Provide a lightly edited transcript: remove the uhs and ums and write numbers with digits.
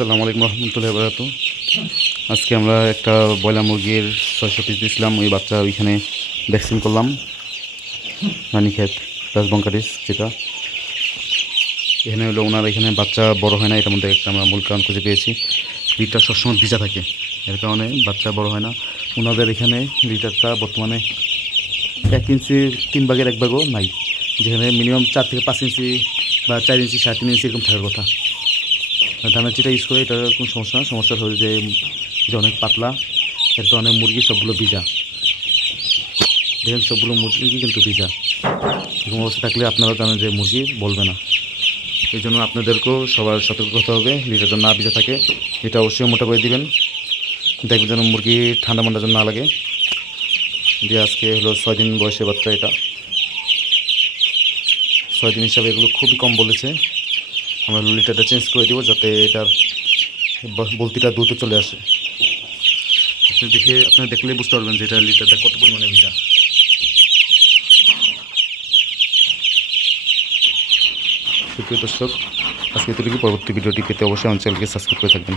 আসসালামু আলাইকুম রহমতুল্লাহি ওয়া বারাকাতুহু। আজকে আমরা একটা ব্রয়লার মুরগির 600 পিস দিয়েছিলাম। ওই বাচ্চা ওইখানে ভ্যাকসিন করলাম, রানীক্ষেত রাজবংকারিস যেটা। এখানে হলো ওনার এখানে বাচ্চা বড় হয় না, এটার মধ্যে একটা আমরা মূল কারণ খুঁজে পেয়েছি। লিটার সবসময় ভিজা থাকে, এর কারণে বাচ্চা বড় হয় না। ওনাদের এখানে লিটারটা বর্তমানে 1 ইঞ্চি 3 ভাগের 1 ভাগও নাই, যেখানে মিনিমাম 4 থেকে 5 ইঞ্চি বা 4 ইঞ্চি 3.5 ইঞ্চি এরকম থাকার কথা। দানা যেটা ইউজ করে এটার কোনো সমস্যা না। সমস্যা হচ্ছে যে অনেক পাতলা, এর কারণে মুরগি সবগুলো ভিজা। দেখেন সবগুলো মুরগি কিন্তু ভিজা। এরকম অবস্থা থাকলে আপনারা জানেন যে মুরগি বলবে না। এই জন্য আপনাদেরকেও সবার সতর্ক হতে হবে, যেটা যেন না ভিজা থাকে। এটা অবশ্যই মোটা করে দিবেন, দেখবেন যেন মুরগি ঠান্ডা মান্ডা যেন না লাগে। যে আজকে হলো 6 দিন বয়সের বাচ্চা, এটা 6 দিন হিসাবে এগুলো খুবই কম বলেছে। আমরা লিটারটা চেঞ্জ করে দেবো যাতে এটার বলতিটা দ্রুত চলে আসে। আপনি দেখলেই বুঝতে পারবেন যে এটা লিটারটা কত পরিমাণে ভিজা। সুপ্রিয় দর্শক, আজকে এতটুকু। পরবর্তী ভিডিওটি পেতে অবশ্যই আমার চ্যানেলকে সাবস্ক্রাইব করে থাকবেন।